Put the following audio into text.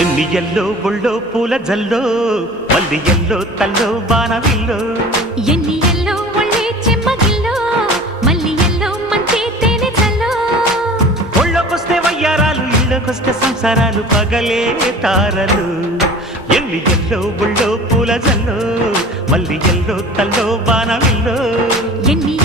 ఎన్ని ఎల్లో ఒళ్ళో పూల జల్లో మల్లి ఎల్లో తల్లో బాణవిల్లో ఎన్ని ఎల్లో ఒళ్ళే చెమ్మగిల్లో మల్లి ఎల్లో మంచి తేనె చల్లో ఒళ్ళొకొస్తే వయ్యారాలు ఇళ్ళకొస్తే సంసారాలు పగలే తారలు ఎన్ని ఎల్లో ఒళ్ళో పూల జల్లో మల్లి ఎల్లో తల్లో బాణవిల్లో ఎన్ని